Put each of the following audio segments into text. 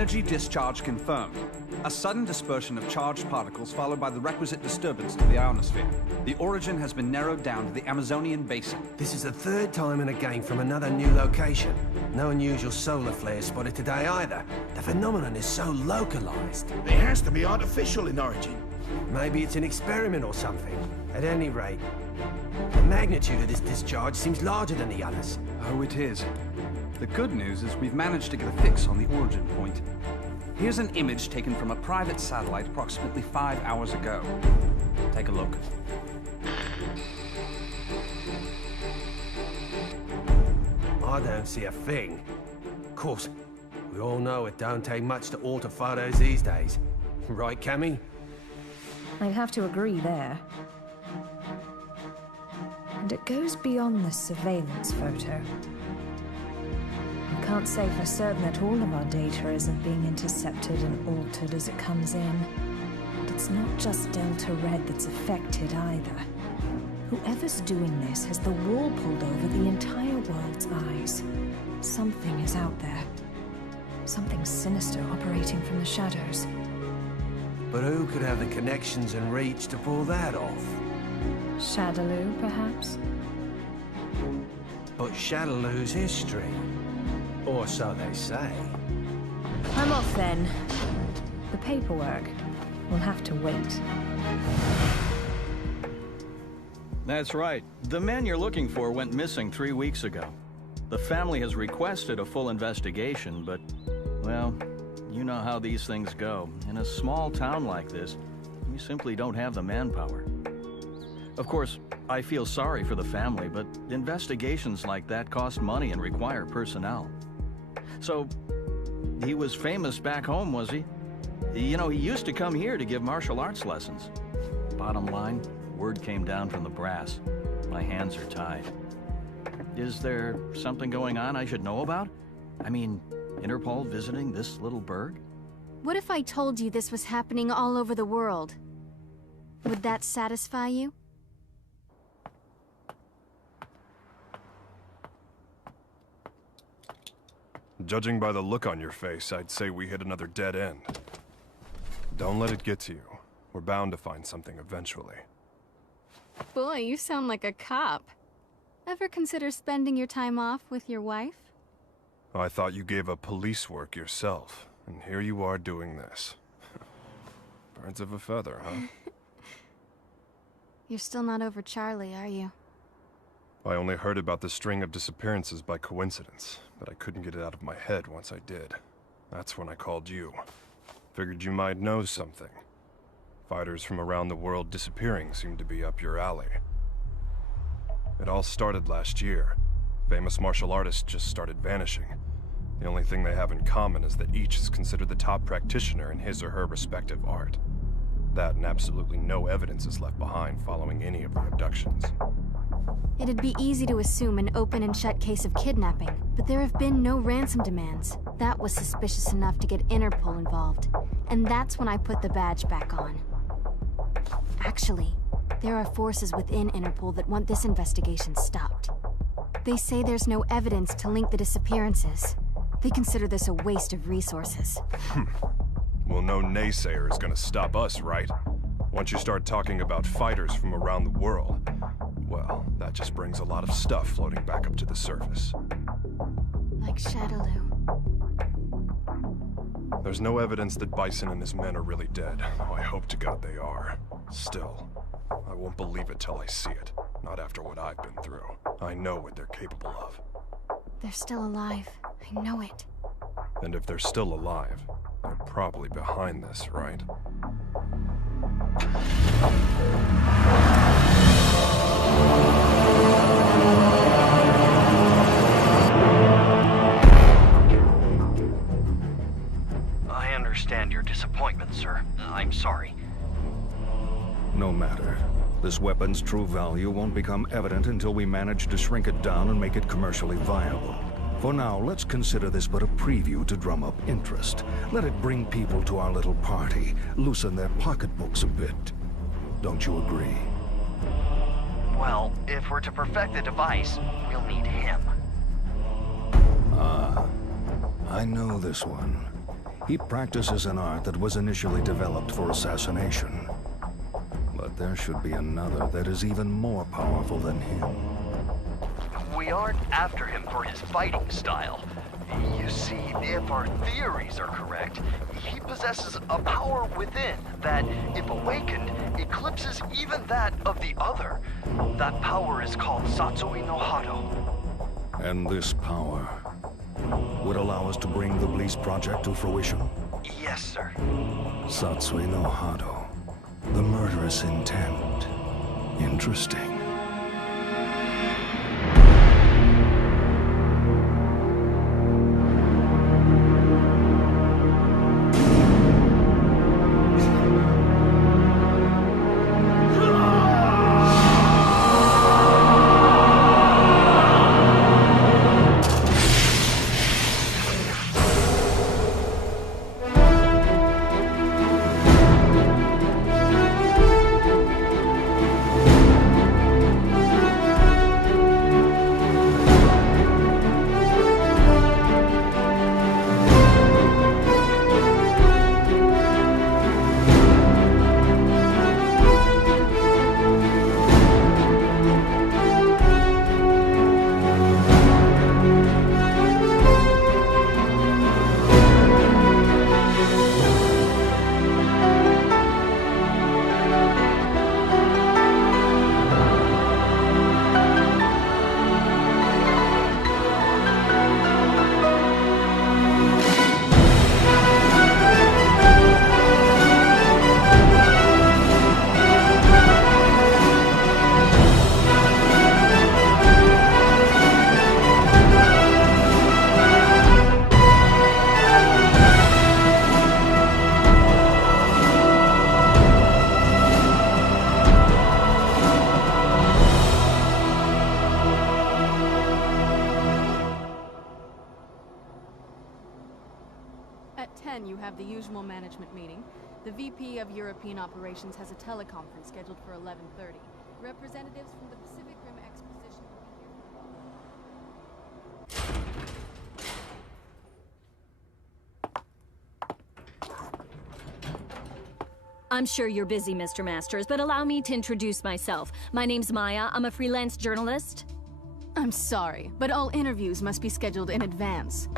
Energy discharge confirmed. A sudden dispersion of charged particles followed by the requisite disturbance to the ionosphere. The origin has been narrowed down to the Amazonian basin. This is the third time in a game from another new location. No unusual solar flares spotted today either. The phenomenon is so localized. It has to be artificial in origin. Maybe it's an experiment or something. At any rate, the magnitude of this discharge seems larger than the others. Oh, it is. The good news is we've managed to get a fix on the origin point. Here's an image taken from a private satellite approximately 5 hours ago. Take a look. I don't see a thing. Of course, we all know it don't take much to alter photos these days. Right, Cammy? I'd have to agree there. And it goes beyond the surveillance photo. I can't say for certain that all of our data isn't being intercepted and altered as it comes in. But it's not just Delta Red that's affected either. Whoever's doing this has the wool pulled over the entire world's eyes. Something is out there. Something sinister operating from the shadows. But who could have the connections and reach to pull that off? Shadaloo, perhaps? But Shadaloo's history. Or so they say. I'm off then. The paperwork will have to wait. That's right. The man you're looking for went missing 3 weeks ago. The family has requested a full investigation, but, well, you know how these things go. In a small town like this, you simply don't have the manpower. Of course, I feel sorry for the family, but investigations like that cost money and require personnel. So, he was famous back home, was he? You know, he used to come here to give martial arts lessons. Bottom line, word came down from the brass. My hands are tied. Is there something going on I should know about? I mean, Interpol visiting this little burg? What if I told you this was happening all over the world? Would that satisfy you? Judging by the look on your face, I'd say we hit another dead end. Don't let it get to you. We're bound to find something eventually. Boy, you sound like a cop. Ever consider spending your time off with your wife? I thought you gave up police work yourself, and here you are doing this. Birds of a feather, huh? You're still not over Charlie, are you? I only heard about the string of disappearances by coincidence, but I couldn't get it out of my head once I did. That's when I called you. Figured you might know something. Fighters from around the world disappearing seemed to be up your alley. It all started last year. Famous martial artists just started vanishing. The only thing they have in common is that each is considered the top practitioner in his or her respective art. That and absolutely no evidence is left behind following any of the abductions. It'd be easy to assume an open and shut case of kidnapping, but there have been no ransom demands. That was suspicious enough to get Interpol involved, and that's when I put the badge back on. Actually, there are forces within Interpol that want this investigation stopped. They say there's no evidence to link the disappearances. They consider this a waste of resources. Well, no naysayer is gonna stop us, right? Once you start talking about fighters from around the world, well, that just brings a lot of stuff floating back up to the surface. Like Shadaloo. There's no evidence that Bison and his men are really dead. Oh, I hope to God they are. Still, I won't believe it till I see it. Not after what I've been through. I know what they're capable of. They're still alive. I know it. And if they're still alive, they're probably behind this, right? I understand your disappointment, sir. I'm sorry. No matter. This weapon's true value won't become evident until we manage to shrink it down and make it commercially viable. For now, let's consider this but a preview to drum up interest. Let it bring people to our little party, loosen their pocketbooks a bit. Don't you agree? Well, if we're to perfect the device, we'll need him. Ah, I know this one. He practices an art that was initially developed for assassination. But there should be another that is even more powerful than him. We aren't after him for his fighting style. You see, if our theories are correct, he possesses a power within that, if awakened, eclipses even that of the other. That power is called Satsui no Hado. And this power would allow us to bring the Bliss project to fruition? Yes, sir. Satsui no Hado. The murderous intent. Interesting. At 10, you have the usual management meeting. The VP of European Operations has a teleconference scheduled for 11:30. Representatives from the Pacific Rim Exposition will be here. I'm sure you're busy, Mr. Masters, but allow me to introduce myself. My name's Maya. I'm a freelance journalist. I'm sorry, but all interviews must be scheduled in advance.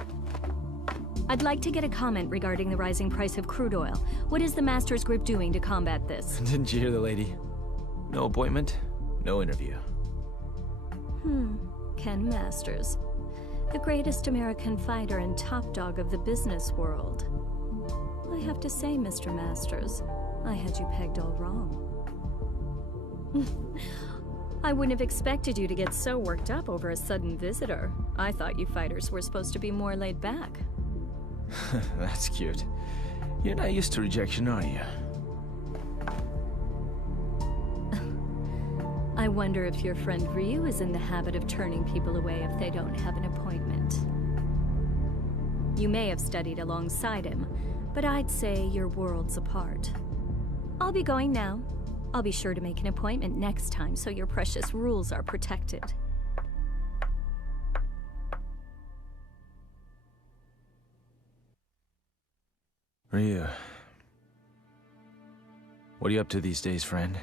I'd like to get a comment regarding the rising price of crude oil. What is the Masters Group doing to combat this? Didn't you hear the lady? No appointment, no interview. Ken Masters. The greatest American fighter and top dog of the business world. I have to say, Mr. Masters, I had you pegged all wrong. I wouldn't have expected you to get so worked up over a sudden visitor. I thought you fighters were supposed to be more laid back. That's cute. You're not used to rejection, are you? I wonder if your friend Ryu is in the habit of turning people away if they don't have an appointment. You may have studied alongside him, but I'd say you're worlds apart. I'll be going now. I'll be sure to make an appointment next time so your precious rules are protected. Ryu. What are you up to these days, friend?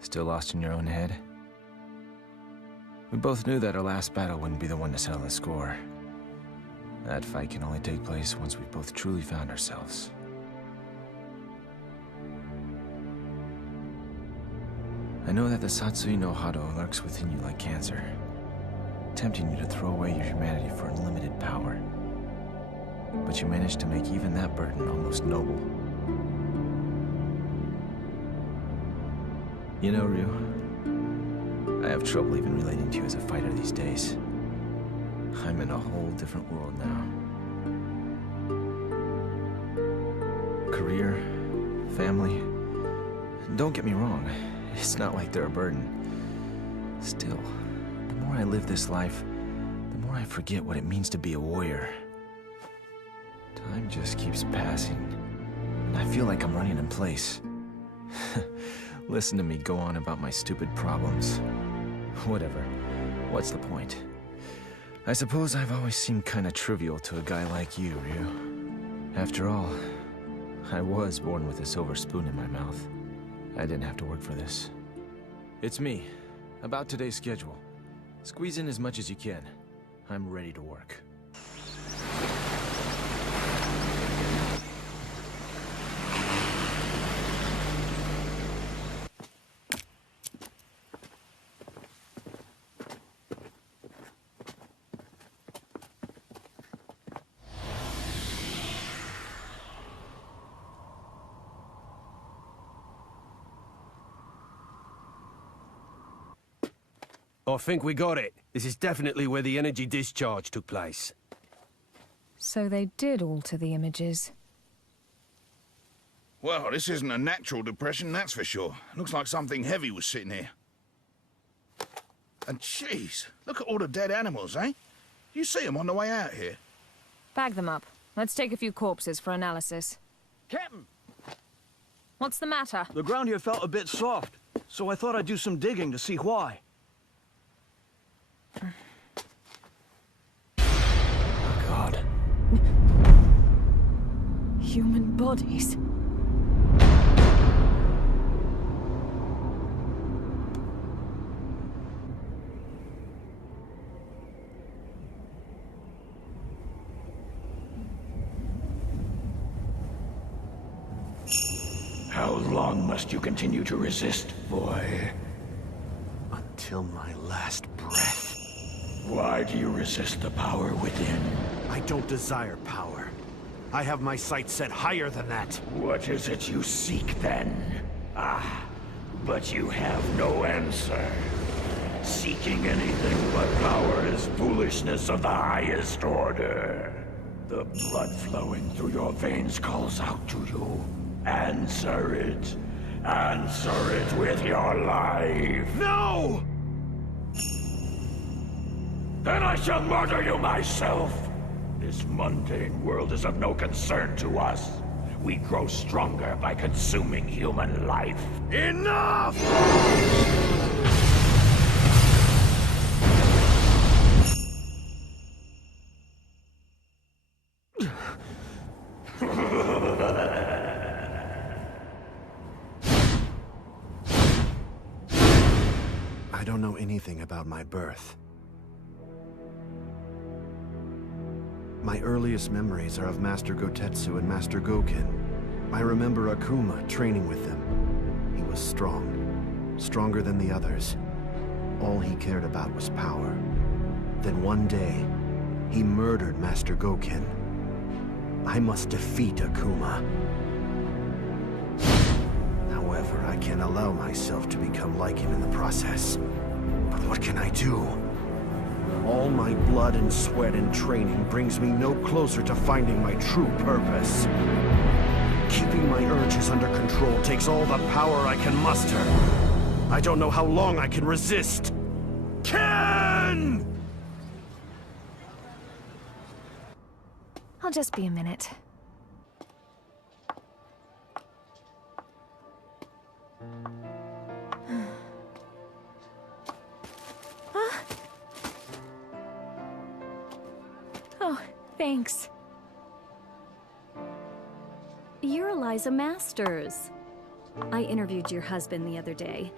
Still lost in your own head? We both knew that our last battle wouldn't be the one to settle the score. That fight can only take place once we've both truly found ourselves. I know that the Satsui no Hado lurks within you like cancer, tempting you to throw away your humanity for unlimited power. But you managed to make even that burden almost noble. You know, Ryu, I have trouble even relating to you as a fighter these days. I'm in a whole different world now. Career, family. Don't get me wrong, it's not like they're a burden. Still, the more I live this life, the more I forget what it means to be a warrior. Time just keeps passing, and I feel like I'm running in place. Listen to me go on about my stupid problems. Whatever. What's the point? I suppose I've always seemed kinda trivial to a guy like you, Ryu. After all, I was born with a silver spoon in my mouth. I didn't have to work for this. It's me. About today's schedule. Squeeze in as much as you can. I'm ready to work. I think we got it. This is definitely where the energy discharge took place. So they did alter the images. Well, this isn't a natural depression, that's for sure. Looks like something heavy was sitting here. And jeez, look at all the dead animals, eh? You see them on the way out here? Bag them up. Let's take a few corpses for analysis. Captain! What's the matter? The ground here felt a bit soft, so I thought I'd do some digging to see why. Oh, God. Human bodies. How long must you continue to resist, boy? Until my last breath. Why do you resist the power within? I don't desire power. I have my sights set higher than that. What is it you seek, then? Ah, but you have no answer. Seeking anything but power is foolishness of the highest order. The blood flowing through your veins calls out to you. Answer it. Answer it with your life. No! Then I shall murder you myself. This mundane world is of no concern to us. We grow stronger by consuming human life. Enough! I don't know anything about my birth. My earliest memories are of Master Gotetsu and Master Goken. I remember Akuma training with them. He was strong, stronger than the others. All he cared about was power. Then one day, he murdered Master Goken. I must defeat Akuma. However, I can't allow myself to become like him in the process. But what can I do? All my blood and sweat and training brings me no closer to finding my true purpose. Keeping my urges under control takes all the power I can muster. I don't know how long I can resist. Ken! I'll just be a minute. Oh, thanks. You're Eliza Masters. I interviewed your husband the other day.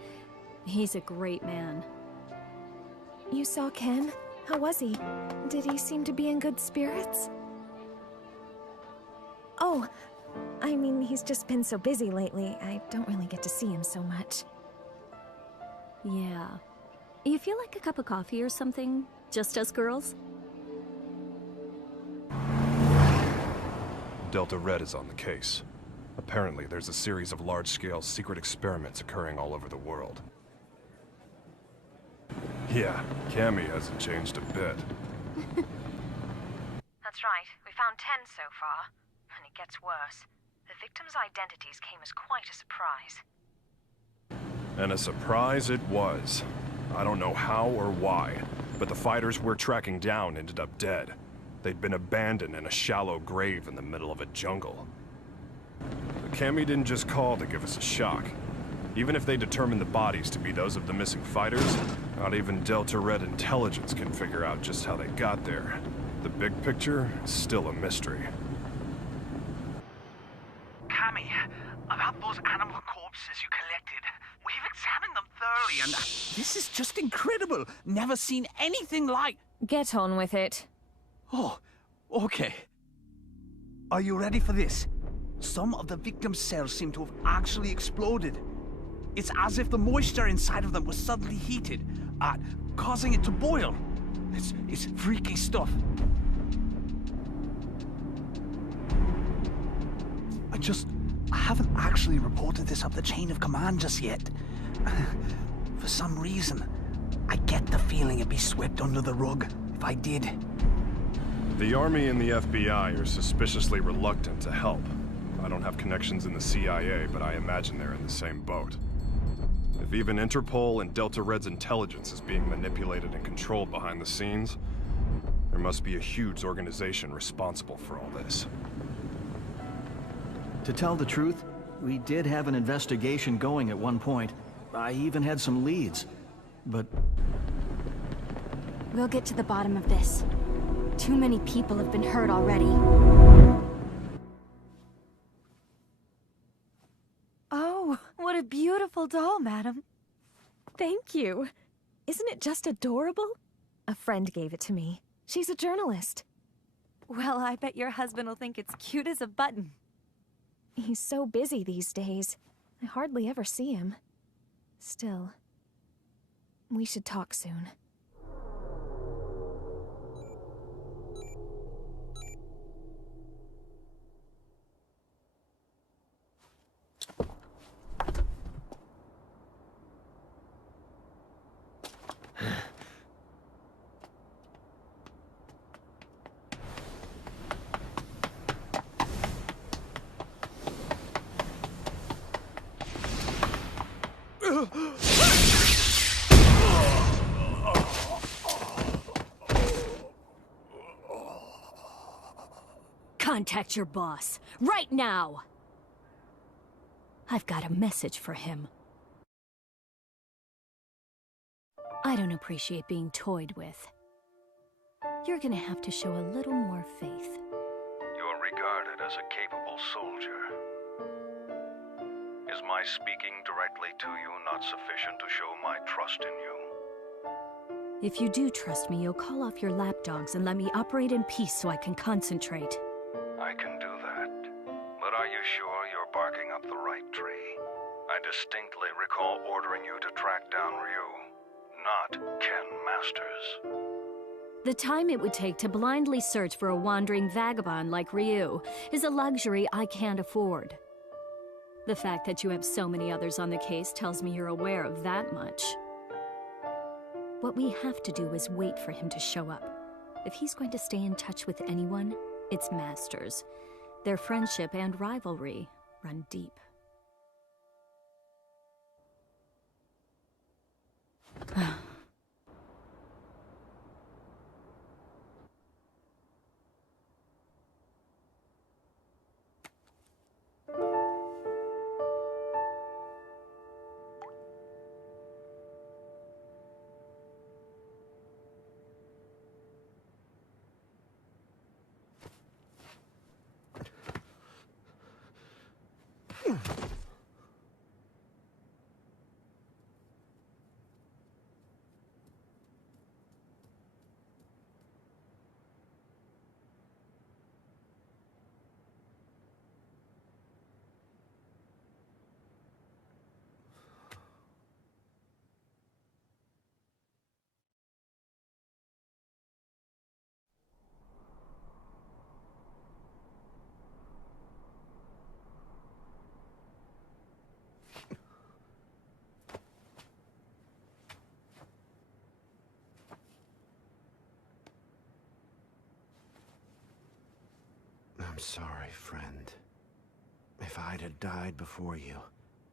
He's a great man. You saw Ken? How was he? Did he seem to be in good spirits? Oh, I mean, he's just been so busy lately. I don't really get to see him so much. Yeah. You feel like a cup of coffee or something? Just us girls? Delta Red is on the case. Apparently, there's a series of large-scale secret experiments occurring all over the world. Yeah, Cammy hasn't changed a bit. That's right. We found 10 so far. And it gets worse. The victims' identities came as quite a surprise. And a surprise it was. I don't know how or why, but the fighters we're tracking down ended up dead. They'd been abandoned in a shallow grave in the middle of a jungle. But Cammy didn't just call to give us a shock. Even if they determined the bodies to be those of the missing fighters, not even Delta Red intelligence can figure out just how they got there. The big picture is still a mystery. those animal corpses you collected. We've examined them thoroughly, and this is just incredible. Never seen anything like... Get on with it. Oh, okay. Are you ready for this? Some of the victims' cells seem to have actually exploded. It's as if the moisture inside of them was suddenly heated, causing it to boil. It's freaky stuff. I haven't actually reported this up the chain of command just yet. For some reason, I get the feeling it'd be swept under the rug if I did. The Army and the FBI are suspiciously reluctant to help. I don't have connections in the CIA, but I imagine they're in the same boat. If even Interpol and Delta Red's intelligence is being manipulated and controlled behind the scenes, there must be a huge organization responsible for all this. To tell the truth, we did have an investigation going at one point. I even had some leads, but... We'll get to the bottom of this. Too many people have been hurt already. Oh, what a beautiful doll, madam. Thank you. Isn't it just adorable? A friend gave it to me. She's a journalist. Well, I bet your husband will think it's cute as a button. He's so busy these days. I hardly ever see him. Still, we should talk soon. Contact your boss, right now! I've got a message for him. I don't appreciate being toyed with. You're gonna have to show a little more faith. You're regarded as a capable soldier. Is my speaking directly to you not sufficient to show my trust in you? If you do trust me, you'll call off your lapdogs and let me operate in peace so I can concentrate. I can do that. But are you sure you're barking up the right tree? I distinctly recall ordering you to track down Ryu, not Ken Masters. The time it would take to blindly search for a wandering vagabond like Ryu is a luxury I can't afford. The fact that you have so many others on the case tells me you're aware of that much. What we have to do is wait for him to show up. If he's going to stay in touch with anyone, it's Masters. Their friendship and rivalry run deep. I'm sorry, friend. If I'd had died before you,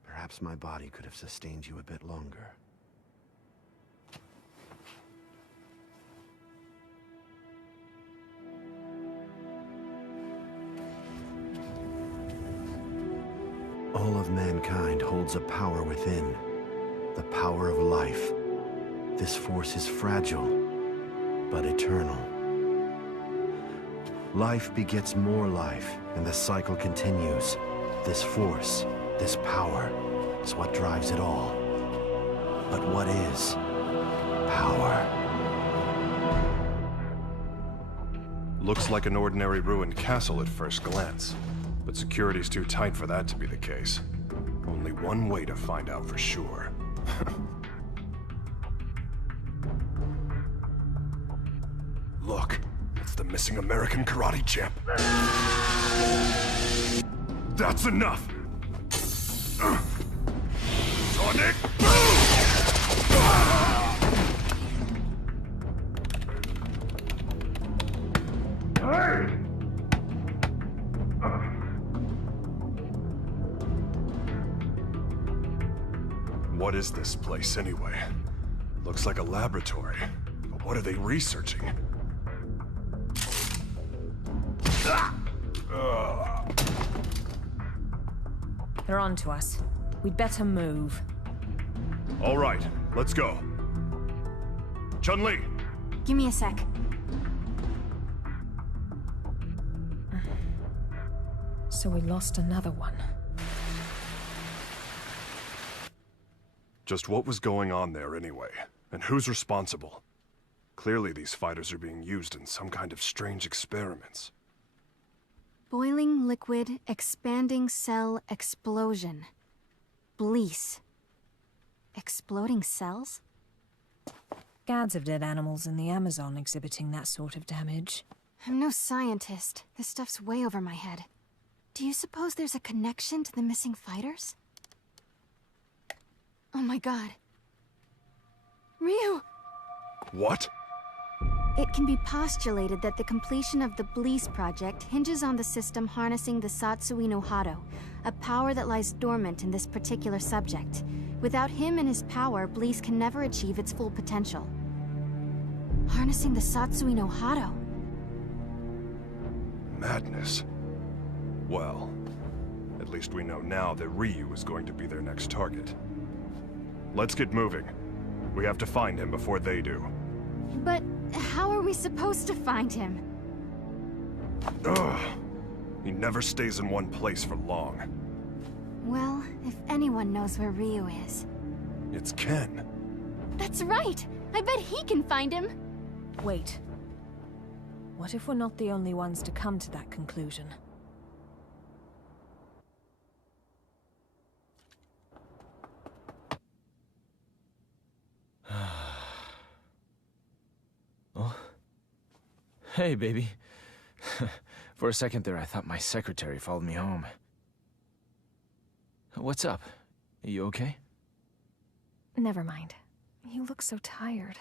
perhaps my body could have sustained you a bit longer. All of mankind holds a power within, the power of life. This force is fragile, but eternal. Life begets more life, and the cycle continues. This force, This power is what drives it all. But what is power? Looks like an ordinary ruined castle at first glance, but security's too tight for that to be the case. Only one way to find out for sure. Look, it's the missing American karate champ. That's enough! Sonic boom! Hey! What is this place anyway? Looks like a laboratory. But what are they researching? They're on to us. We'd better move. All right, let's go. Chun-Li! Give me a sec. So we lost another one. Just what was going on there anyway? And who's responsible? Clearly these fighters are being used in some kind of strange experiments. Boiling liquid, expanding cell explosion. Blease. Exploding cells? Gads of dead animals in the Amazon exhibiting that sort of damage. I'm no scientist. This stuff's way over my head. Do you suppose there's a connection to the missing fighters? Oh my god. Ryu! What? It can be postulated that the completion of the Blease project hinges on the system harnessing the Satsui no Hado, a power that lies dormant in this particular subject. Without him and his power, Blease can never achieve its full potential. Harnessing the Satsui no Hado. Madness. Well, at least we know now that Ryu is going to be their next target. Let's get moving. We have to find him before they do. But how are we supposed to find him? Ugh. He never stays in one place for long. Well, if anyone knows where Ryu is... It's Ken. That's right! I bet he can find him! Wait. What if we're not the only ones to come to that conclusion? Oh. Hey, baby. For a second there, I thought my secretary followed me home. What's up? Are you okay? Never mind. You look so tired.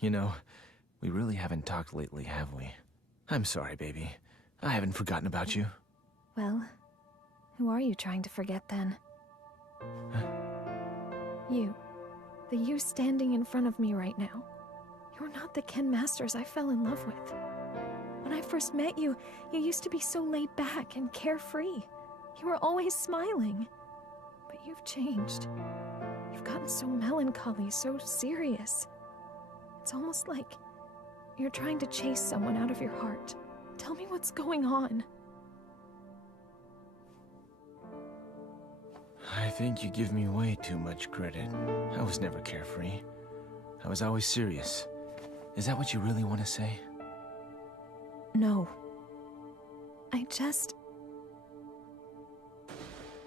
You know, we really haven't talked lately, have we? I'm sorry, baby. I haven't forgotten about you. Well, who are you trying to forget then? You. The you standing in front of me right now. You're not the Ken Masters I fell in love with. When I first met you, you used to be so laid back and carefree. You were always smiling. But you've changed. You've gotten so melancholy, so serious. It's almost like you're trying to chase someone out of your heart. Tell me what's going on. I think you give me way too much credit. I was never carefree. I was always serious. Is that what you really want to say? No. I just...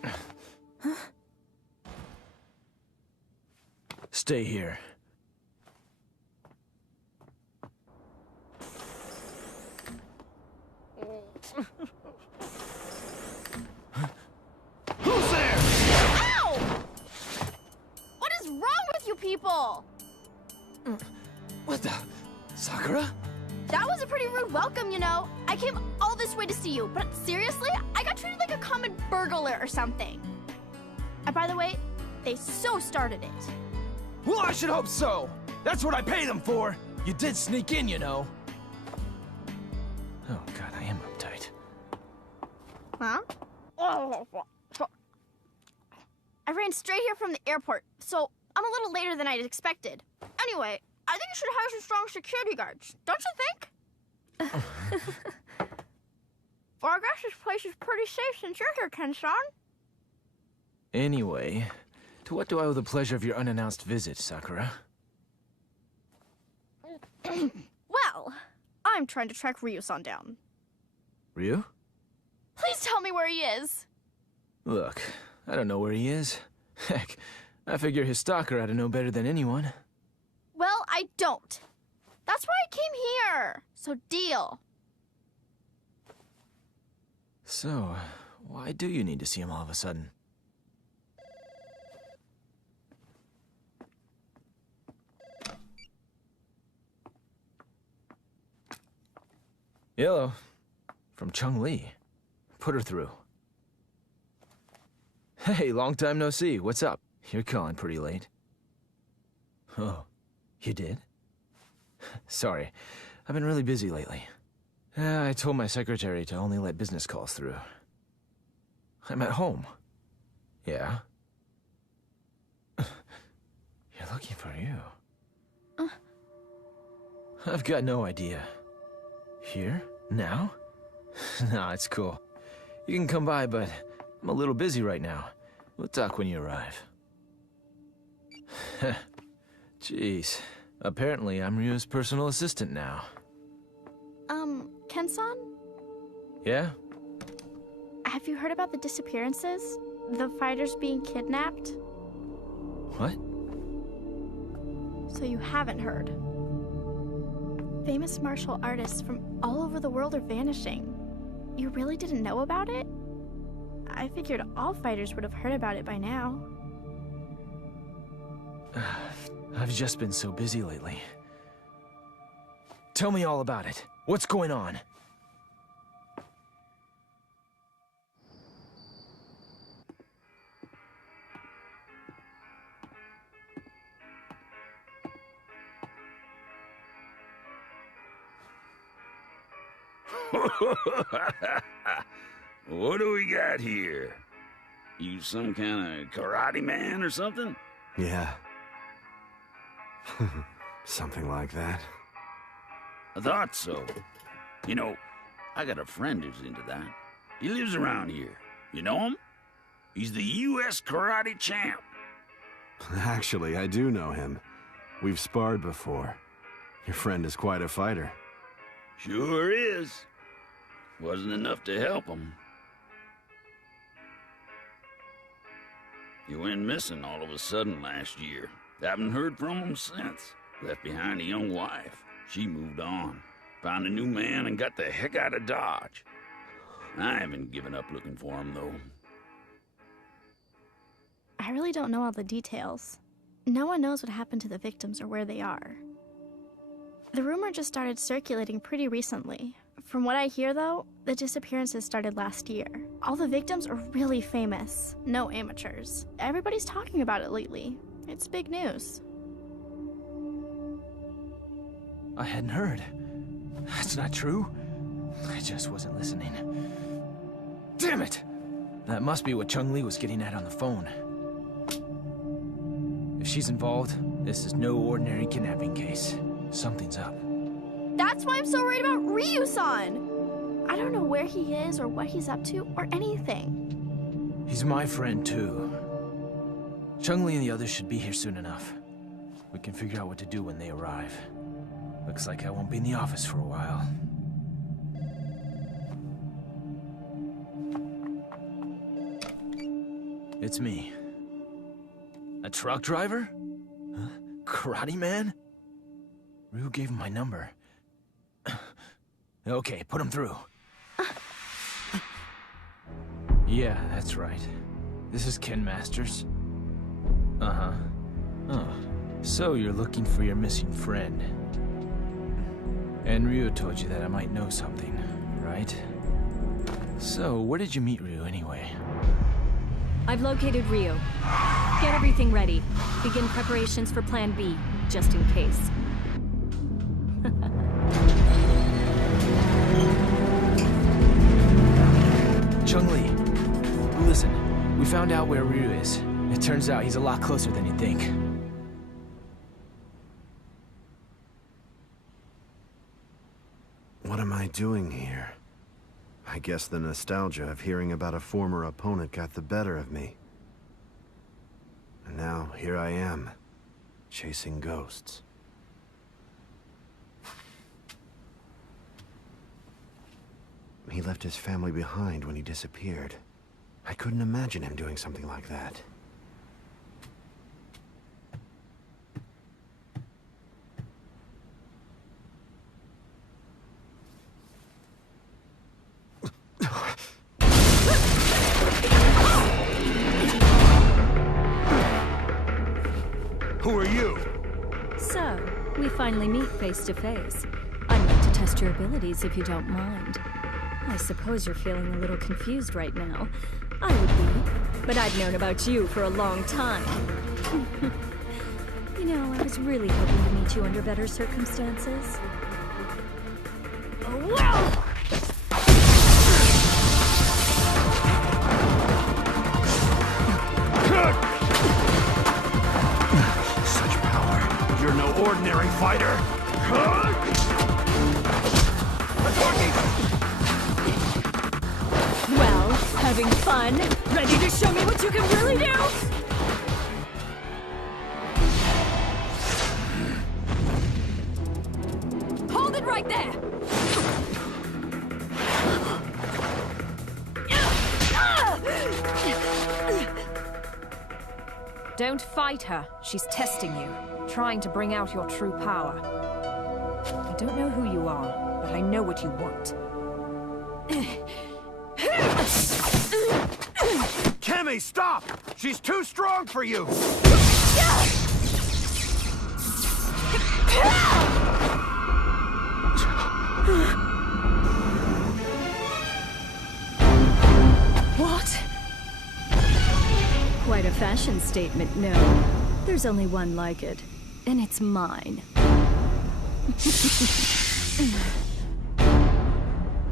Huh? Stay here. Who's there? Ow! What is wrong with you people? What the? Sakura? That was a pretty rude welcome, you know. I came all this way to see you, but seriously, I got treated like a common burglar or something. And by the way, they so started it. Well, I should hope so. That's what I pay them for. You did sneak in, you know. Oh, God, I am uptight. Huh? I ran straight here from the airport, so I'm a little later than I'd expected. Anyway, I think you should hire some strong security guards, don't you think? Well, I guess this place is pretty safe since you're here, Ken-san. Anyway, to what do I owe the pleasure of your unannounced visit, Sakura? Well, I'm trying to track Ryu-san down. Ryu? Please tell me where he is. Look, I don't know where he is. Heck, I figure his stalker ought to know better than anyone. Well, I don't. That's why I came here. So deal. So, why do you need to see him all of a sudden? Hello. From Chung-Li. Put her through. Hey, long time no see. What's up? You're calling pretty late. Oh, you did? Sorry, I've been really busy lately. I told my secretary to only let business calls through. I'm at home. Yeah? You're looking for you. I've got no idea. Here? Now? Nah, it's cool. You can come by, but I'm a little busy right now. We'll talk when you arrive. Jeez. Apparently, I'm Ryu's personal assistant now. Ken-san? Yeah? Have you heard about the disappearances? The fighters being kidnapped? What? So you haven't heard. Famous martial artists from all over the world are vanishing. You really didn't know about it? I figured all fighters would have heard about it by now. I've just been so busy lately. Tell me all about it. What's going on? What do we got here? You some kind of karate man or something? Yeah. Something like that. I thought so. You know, I got a friend who's into that. He lives around here. You know him? He's the U.S. karate champ. Actually, I do know him. We've sparred before. Your friend is quite a fighter. Sure is. Wasn't enough to help him. He went missing all of a sudden last year. Haven't heard from him since. Left behind a young wife. She moved on. Found a new man and got the heck out of Dodge. I haven't given up looking for him, though. I really don't know all the details. No one knows what happened to the victims or where they are. The rumor just started circulating pretty recently. From what I hear, though, the disappearances started last year. All the victims are really famous. No amateurs. Everybody's talking about it lately. It's big news. I hadn't heard. That's not true. I just wasn't listening. Damn it! That must be what Chung-Li was getting at on the phone. If she's involved, this is no ordinary kidnapping case. Something's up. That's why I'm so worried about Ryu-san! I don't know where he is or what he's up to or anything. He's my friend, too. Chung-Li and the others should be here soon enough. We can figure out what to do when they arrive. Looks like I won't be in the office for a while. It's me. A truck driver? Huh? Karate man? Ryu gave him my number. Okay, put him through. Yeah, that's right. This is Ken Masters. Uh-huh. Oh, so you're looking for your missing friend. And Ryu told you that I might know something, right? So, where did you meet Ryu anyway? I've located Ryu. Get everything ready. Begin preparations for Plan B, just in case. Chung-Li, listen, we found out where Ryu is. It turns out he's a lot closer than you think. What am I doing here? I guess the nostalgia of hearing about a former opponent got the better of me. And now, here I am, chasing ghosts. He left his family behind when he disappeared. I couldn't imagine him doing something like that. Who are you? So, we finally meet face to face. I'd like to test your abilities if you don't mind. I suppose you're feeling a little confused right now. I would be, but I've known about you for a long time. You know, I was really hoping to meet you under better circumstances. Oh, wow! Such power. You're no ordinary fighter. Well, having fun? Ready to show me what you can really do? Hold it right there! Don't fight her. She's testing you, trying to bring out your true power. I don't know who you are, but I know what you want. Kemi, stop! She's too strong for you! What? Quite a fashion statement, no. There's only one like it, and it's mine.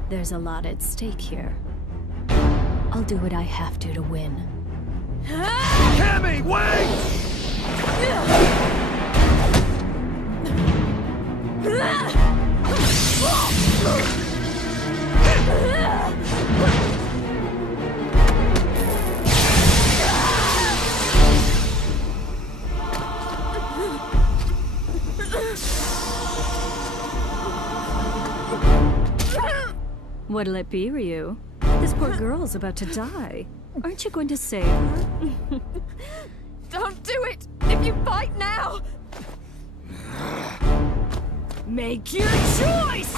There's a lot at stake here. I'll do what I have to win. Kemi, wait! What'll it be, Ryu? This poor girl's about to die. Aren't you going to save her? Don't do it! If you fight now! Make your choice!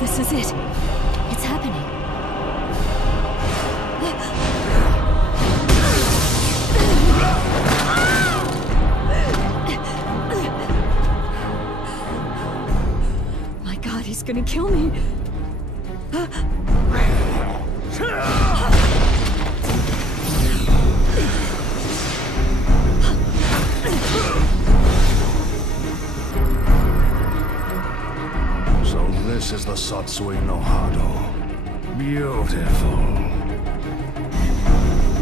This is it. It's happening. My God, he's gonna kill me. This is the Satsui no Hado. Beautiful.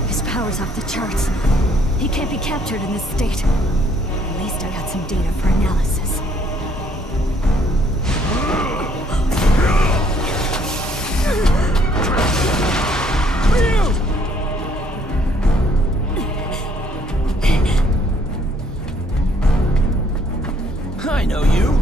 His power's off the charts. He can't be captured in this state. At least I got some data for analysis. I know you.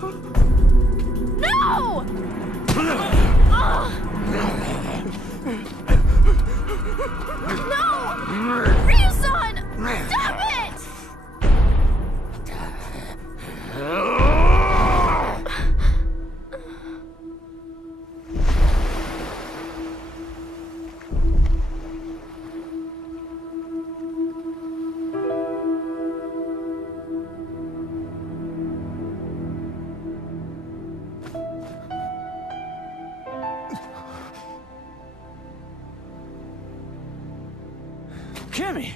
No! No! Ryu-san! Stop it! Cammy!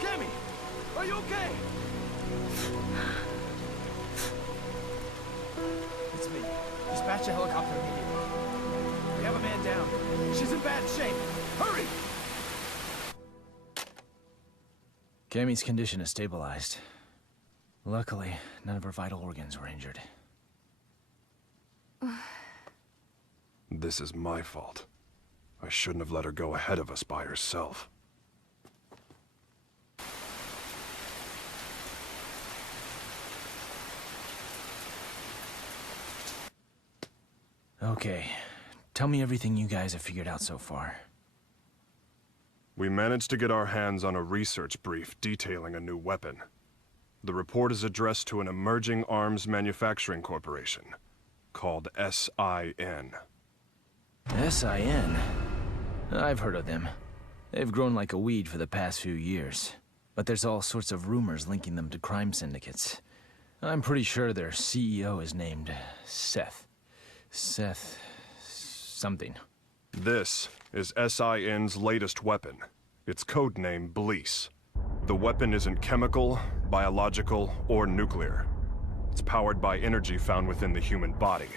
Cammy! Are you okay? It's me. Dispatch a helicopter immediately. We have a man down. She's in bad shape. Hurry! Cammy's condition is stabilized. Luckily, none of her vital organs were injured. This is my fault. I shouldn't have let her go ahead of us by herself. Okay, tell me everything you guys have figured out so far. We managed to get our hands on a research brief detailing a new weapon. The report is addressed to an emerging arms manufacturing corporation called SIN. SIN? I've heard of them. They've grown like a weed for the past few years. But there's all sorts of rumors linking them to crime syndicates. I'm pretty sure their CEO is named Seth. Seth... something. This is SIN's latest weapon. Its codename Bleece. The weapon isn't chemical, biological, or nuclear. It's powered by energy found within the human body.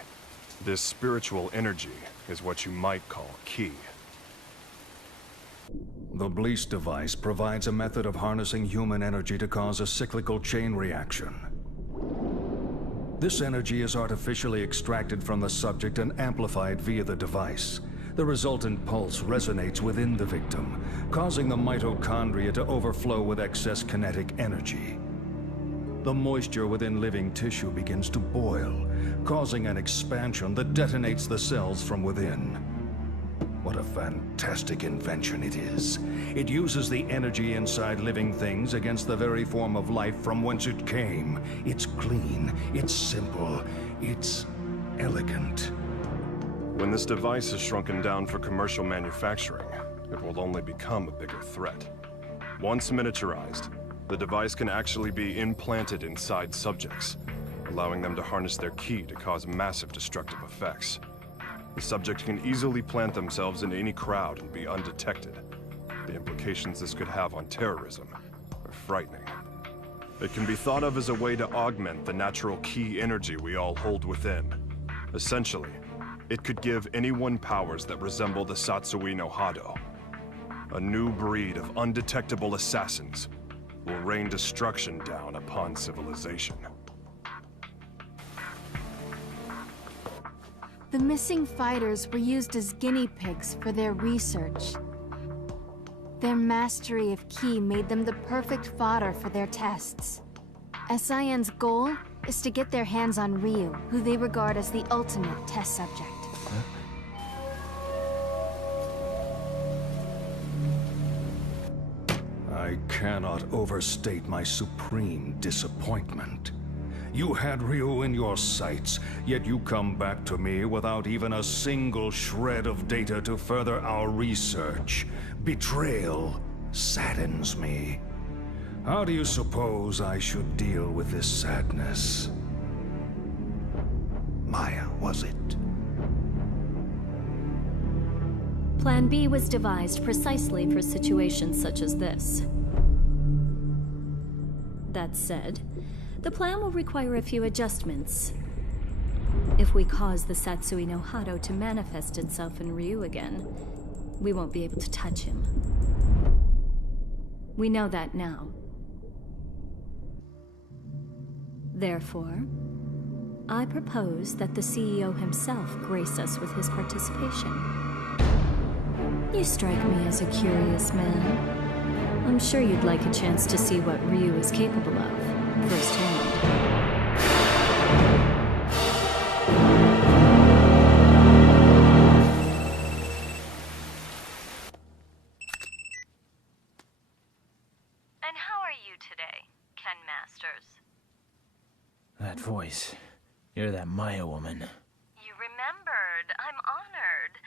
This spiritual energy is what you might call ki. The Bleece device provides a method of harnessing human energy to cause a cyclical chain reaction. This energy is artificially extracted from the subject and amplified via the device. The resultant pulse resonates within the victim, causing the mitochondria to overflow with excess kinetic energy. The moisture within living tissue begins to boil, causing an expansion that detonates the cells from within. What a fantastic invention it is. It uses the energy inside living things against the very form of life from whence it came. It's clean, it's simple, it's elegant. When this device is shrunken down for commercial manufacturing, it will only become a bigger threat. Once miniaturized, the device can actually be implanted inside subjects, allowing them to harness their ki to cause massive destructive effects. The subject can easily plant themselves in any crowd and be undetected. The implications this could have on terrorism are frightening. It can be thought of as a way to augment the natural ki energy we all hold within. Essentially, it could give anyone powers that resemble the Satsui no Hado. A new breed of undetectable assassins will rain destruction down upon civilization. The missing fighters were used as guinea pigs for their research. Their mastery of ki made them the perfect fodder for their tests. SIN's goal is to get their hands on Ryu, who they regard as the ultimate test subject. I cannot overstate my supreme disappointment. You had Ryu in your sights, yet you come back to me without even a single shred of data to further our research. Betrayal saddens me. How do you suppose I should deal with this sadness? Maya, was it? Plan B was devised precisely for situations such as this. That said, the plan will require a few adjustments. If we cause the Satsui no Hado to manifest itself in Ryu again, we won't be able to touch him. We know that now. Therefore, I propose that the CEO himself grace us with his participation. You strike me as a curious man. I'm sure you'd like a chance to see what Ryu is capable of, firsthand. And how are you today, Ken Masters? That voice. You're that Maya woman. You remembered. I'm honored.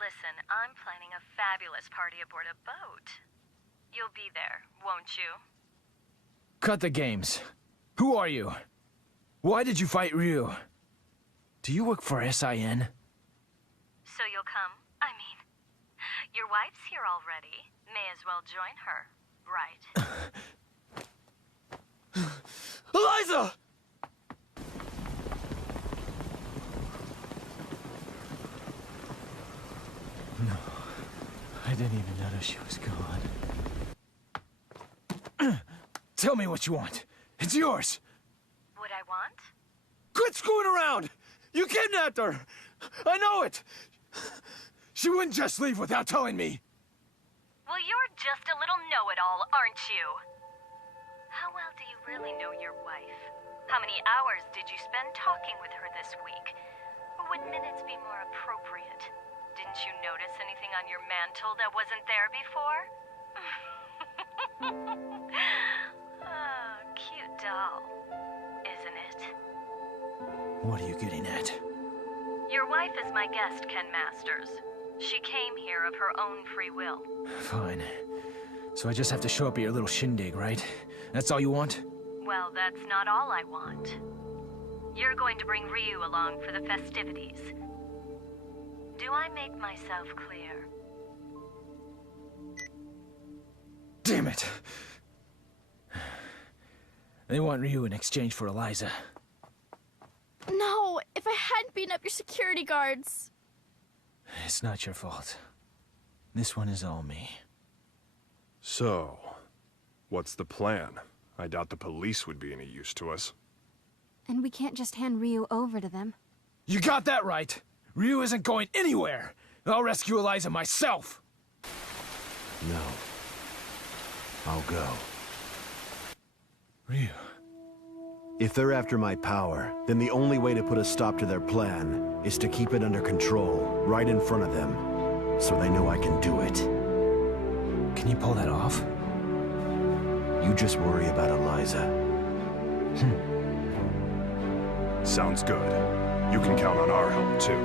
Listen, I'm planning a fabulous party aboard a boat. You'll be there, won't you? Cut the games. Who are you? Why did you fight Ryu? Do you work for SIN? So you'll come? I mean, your wife's here already. May as well join her, right? Eliza! No, I didn't even notice she was gone. Tell me what you want. It's yours. What I want? Quit screwing around! You kidnapped her! I know it! She wouldn't just leave without telling me. Well, you're just a little know-it-all, aren't you? How well do you really know your wife? How many hours did you spend talking with her this week? Or would minutes be more appropriate? Didn't you notice anything on your mantle that wasn't there before? Oh, cute doll, isn't it? What are you getting at? Your wife is my guest, Ken Masters. She came here of her own free will. Fine. So I just have to show up at your little shindig, right? That's all you want? Well, that's not all I want. You're going to bring Ryu along for the festivities. Do I make myself clear? Damn it! They want Ryu in exchange for Eliza. No, if I hadn't beaten up your security guards. It's not your fault. This one is all me. So, what's the plan? I doubt the police would be any use to us. And we can't just hand Ryu over to them. You got that right! Ryu isn't going anywhere! I'll rescue Eliza myself! No. I'll go. Ryu. If they're after my power, then the only way to put a stop to their plan is to keep it under control, right in front of them, so they know I can do it. Can you pull that off? You just worry about Eliza. Sounds good. You can count on our help, too.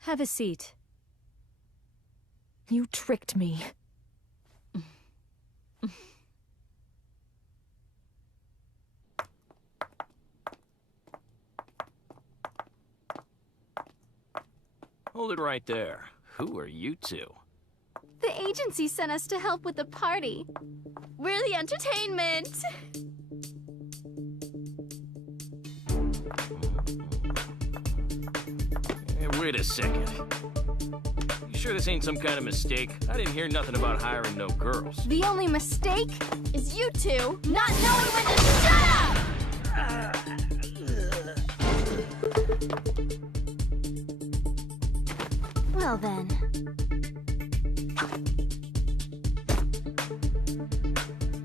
Have a seat. You tricked me. Hold it right there. Who are you two? The agency sent us to help with the party. We're the entertainment. Hey, wait a second. You sure this ain't some kind of mistake? I didn't hear nothing about hiring no girls. The only mistake is you two not knowing when to shut up! Well then.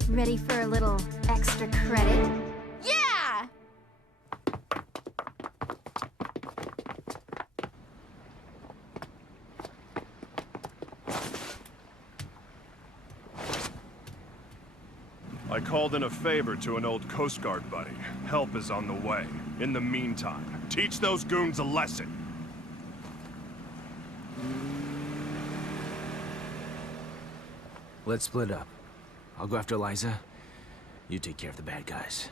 Ready for a little extra credit? Yeah! I called in a favor to an old Coast Guard buddy. Help is on the way. In the meantime, teach those goons a lesson. Let's split up. I'll go after Eliza. You take care of the bad guys.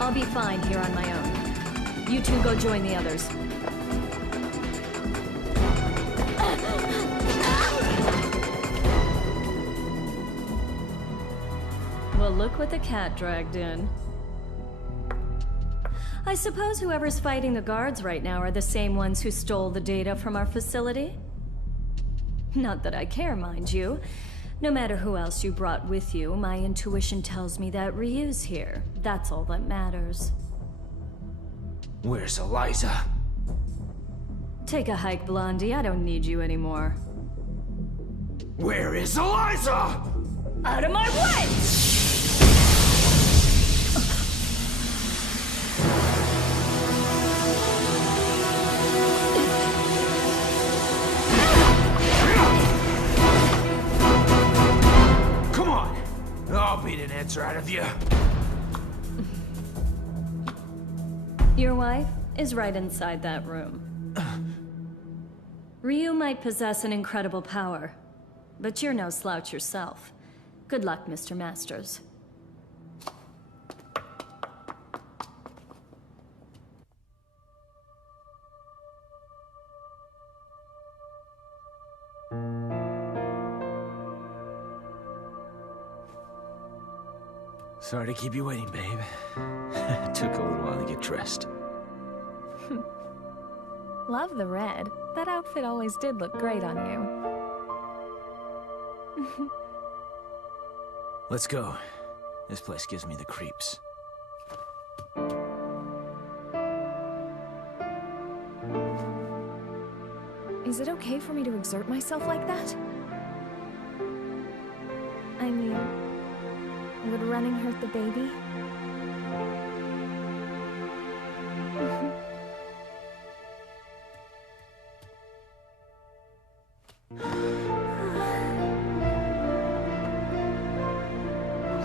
I'll be fine here on my own. You two go join the others. Well, look what the cat dragged in. I suppose whoever's fighting the guards right now are the same ones who stole the data from our facility? Not that I care, mind you. No matter who else you brought with you, my intuition tells me that Ryu's here. That's all that matters. Where's Eliza? Take a hike, Blondie. I don't need you anymore. Where is Eliza? Out of my way! Come on! I'll beat an answer out of you. Your wife is right inside that room. Ryu might possess an incredible power, but you're no slouch yourself. Good luck, Mr. Masters. Sorry to keep you waiting, babe. It took a little while to get dressed. Love the red. That outfit always did look great on you. Let's go. This place gives me the creeps. Is it okay for me to exert myself like that? I mean, would running hurt the baby?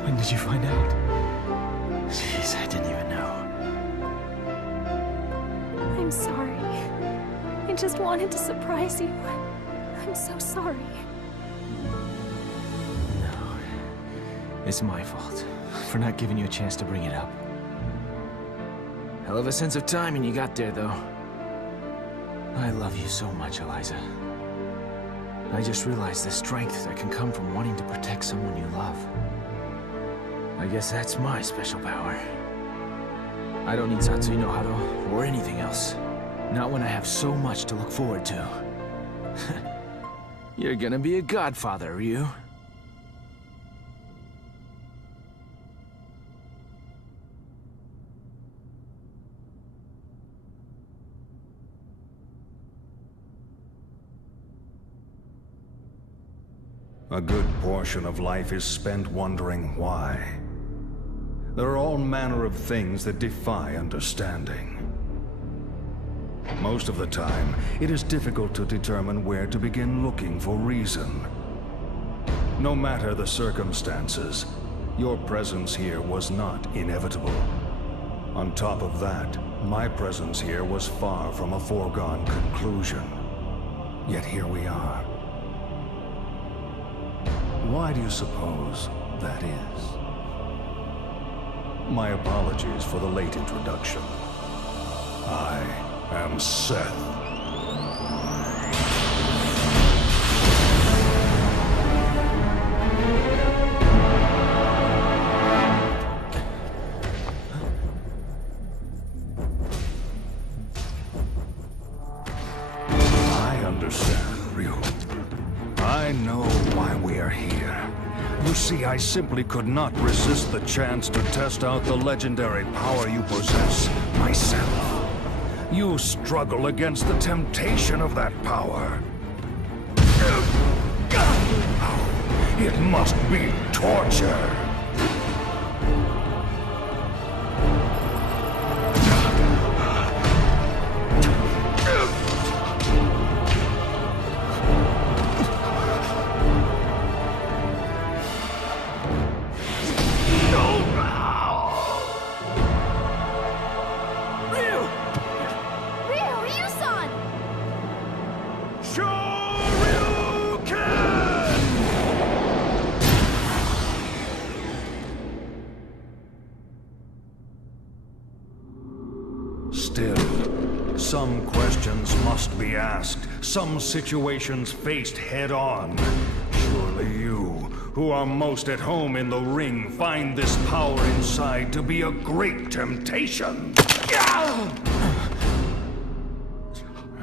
When did you find out? Jeez, I didn't even know. I'm sorry. I just wanted to surprise you. I'm so sorry. It's my fault for not giving you a chance to bring it up. Hell of a sense of timing you got there, though. I love you so much, Eliza. I just realized the strength that can come from wanting to protect someone you love. I guess that's my special power. I don't need Satsui no Hado or anything else. Not when I have so much to look forward to. You're gonna be a godfather, Ryu. A good portion of life is spent wondering why. There are all manner of things that defy understanding. Most of the time, it is difficult to determine where to begin looking for reason. No matter the circumstances, your presence here was not inevitable. On top of that, my presence here was far from a foregone conclusion. Yet here we are. Why do you suppose that is? My apologies for the late introduction. I am Seth. I understand, Ryu. I know why we are here. You see, I simply could not resist the chance to test out the legendary power you possess myself. You struggle against the temptation of that power. It must be torture. still. Some questions must be asked, some situations faced head-on. Surely you, who are most at home in the ring, find this power inside to be a great temptation.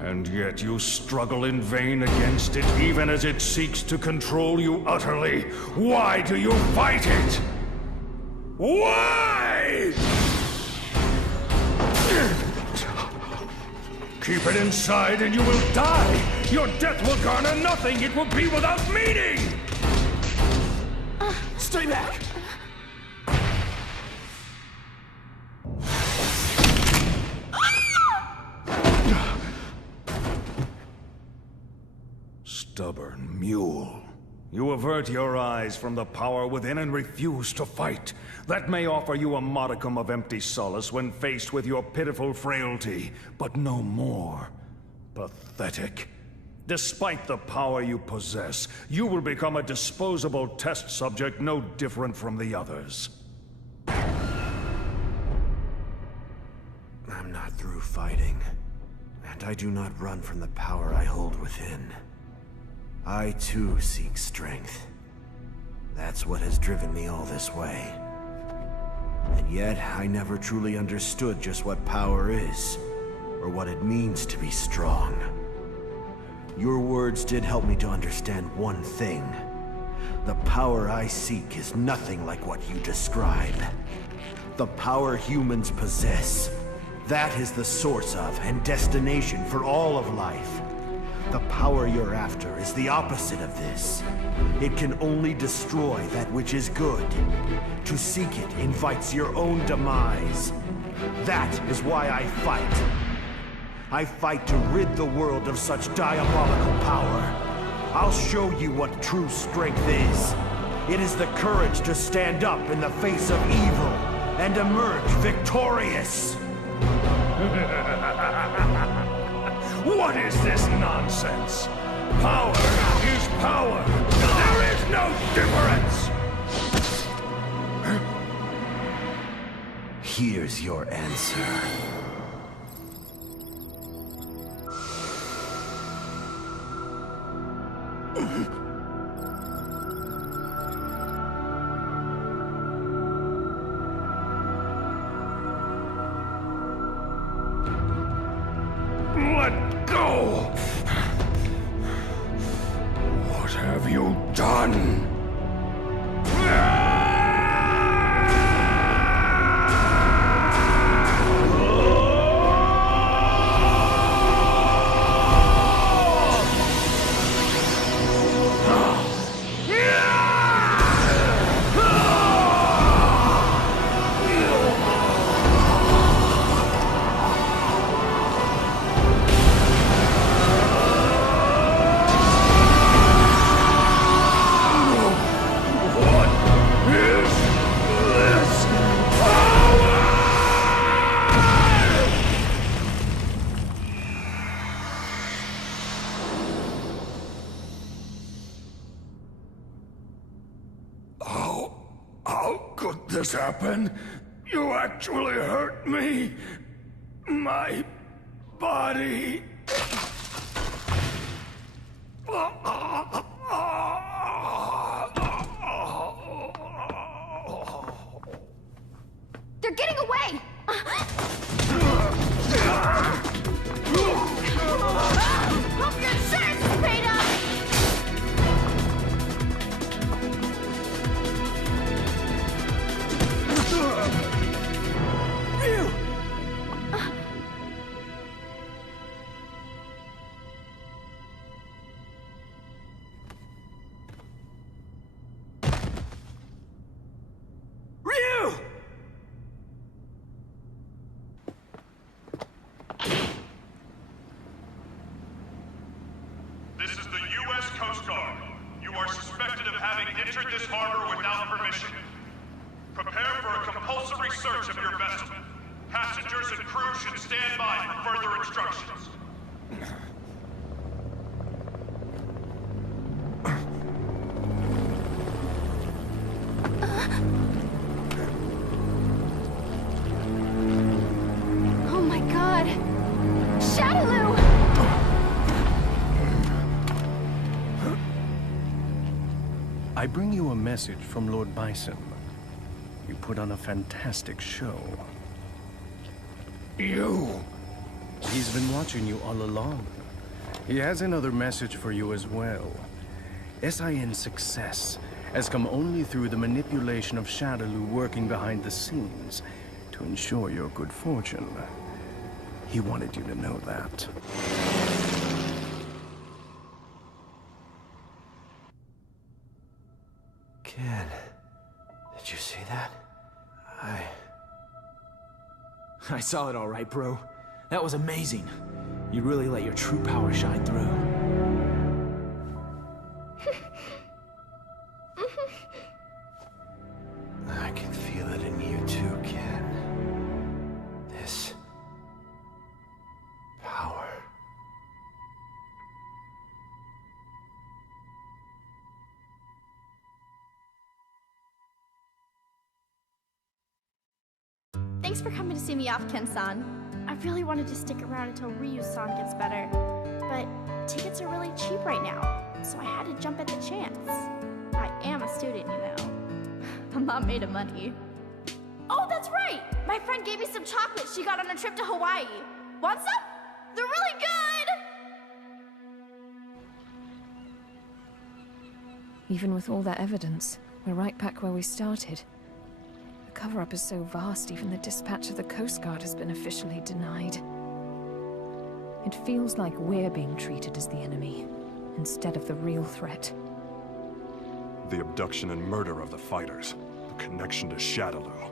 And yet you struggle in vain against it, even as it seeks to control you utterly. Why do you fight it? Why? Keep it inside and you will die. Your death will garner nothing. It will be without meaning. Stay back! Stubborn mule. You avert your eyes from the power within and refuse to fight. That may offer you a modicum of empty solace when faced with your pitiful frailty, but no more. Pathetic. Despite the power you possess, you will become a disposable test subject no different from the others. I'm not through fighting, and I do not run from the power I hold within. I too seek strength. That's what has driven me all this way. And yet, I never truly understood just what power is, or what it means to be strong. Your words did help me to understand one thing. The power I seek is nothing like what you describe. The power humans possess. That is the source of and destination for all of life. The power you're after is the opposite of this. It can only destroy that which is good. To seek it invites your own demise. That is why I fight. I fight to rid the world of such diabolical power. I'll show you what true strength is. It is the courage to stand up in the face of evil and emerge victorious. What is this nonsense? Power is power. There is no difference. Here's your answer. Let go! What have you done? How could this happen? You actually hurt me. My body. They're getting away! Hope your insurance is paid up! This is the U.S. Coast Guard. You are suspected of having entered this harbor without permission. Prepare for a compulsory search of your vessel. Passengers and crew should stand by for further instructions. Oh my god! I bring you a message from Lord Bison. You put on a fantastic show. You? He's been watching you all along. He has another message for you as well. SIN's success has come only through the manipulation of Shadaloo working behind the scenes to ensure your good fortune. He wanted you to know that. Ken, did you see that? I saw it all right, bro. That was amazing. You really let your true power shine through. I can feel it in you too, Ken. This power. Thanks for coming to see me off, Ken-san. I really wanted to stick around until Ryu-san gets better, but tickets are really cheap right now, so I had to jump at the chance. I am a student, you know. I'm not made of money. Oh, that's right! My friend gave me some chocolates she got on a trip to Hawaii. Want some? They're really good! Even with all that evidence, we're right back where we started. The cover-up is so vast, even the dispatch of the Coast Guard has been officially denied. It feels like we're being treated as the enemy, instead of the real threat. The abduction and murder of the fighters, the connection to Shadaloo.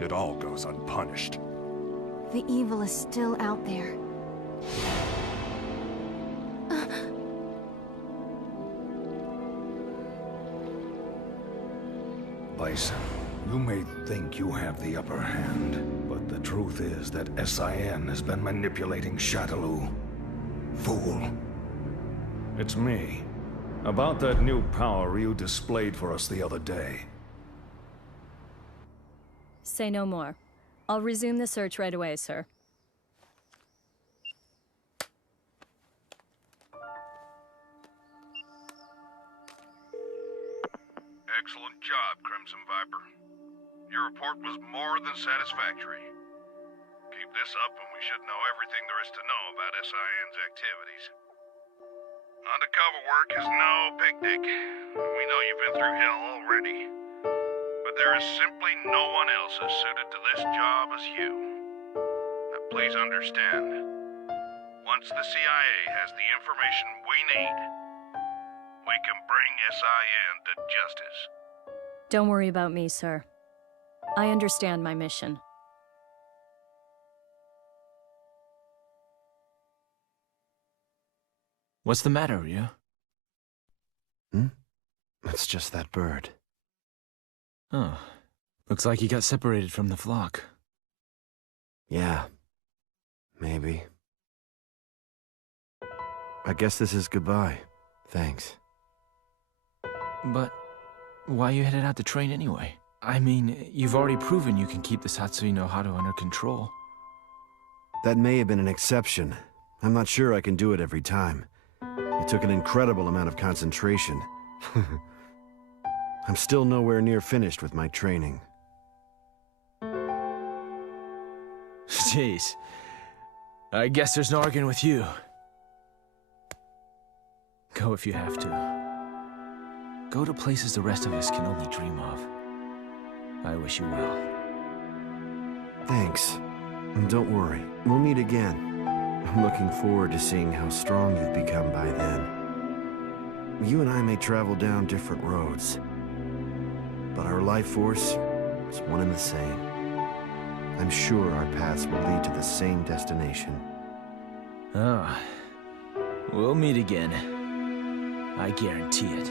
It all goes unpunished. The evil is still out there. Bison, you may think you have the upper hand, but the truth is that SIN has been manipulating Shadaloo. Fool. It's me. About that new power you displayed for us the other day. Say no more. I'll resume the search right away, sir. Excellent job, Crimson Viper. Your report was more than satisfactory. Keep this up and we should know everything there is to know about SIN's activities. Undercover work is no picnic. We know you've been through hell already. But there is simply no one else as suited to this job as you. Now please understand, once the CIA has the information we need, we can bring SIN to justice. Don't worry about me, sir. I understand my mission. What's the matter, Ryu? It's just that bird. Oh. Looks like he got separated from the flock. Yeah. Maybe. I guess this is goodbye. Thanks. But why you headed out to train anyway? I mean, you've already proven you can keep the Satsui no Hado under control. That may have been an exception. I'm not sure I can do it every time. It took an incredible amount of concentration. I'm still nowhere near finished with my training. Jeez. I guess there's no arguing with you. Go if you have to. Go to places the rest of us can only dream of. I wish you well. Thanks. And don't worry, we'll meet again. I'm looking forward to seeing how strong you've become by then. You and I may travel down different roads, but our life force is one and the same. I'm sure our paths will lead to the same destination. Oh, we'll meet again. I guarantee it.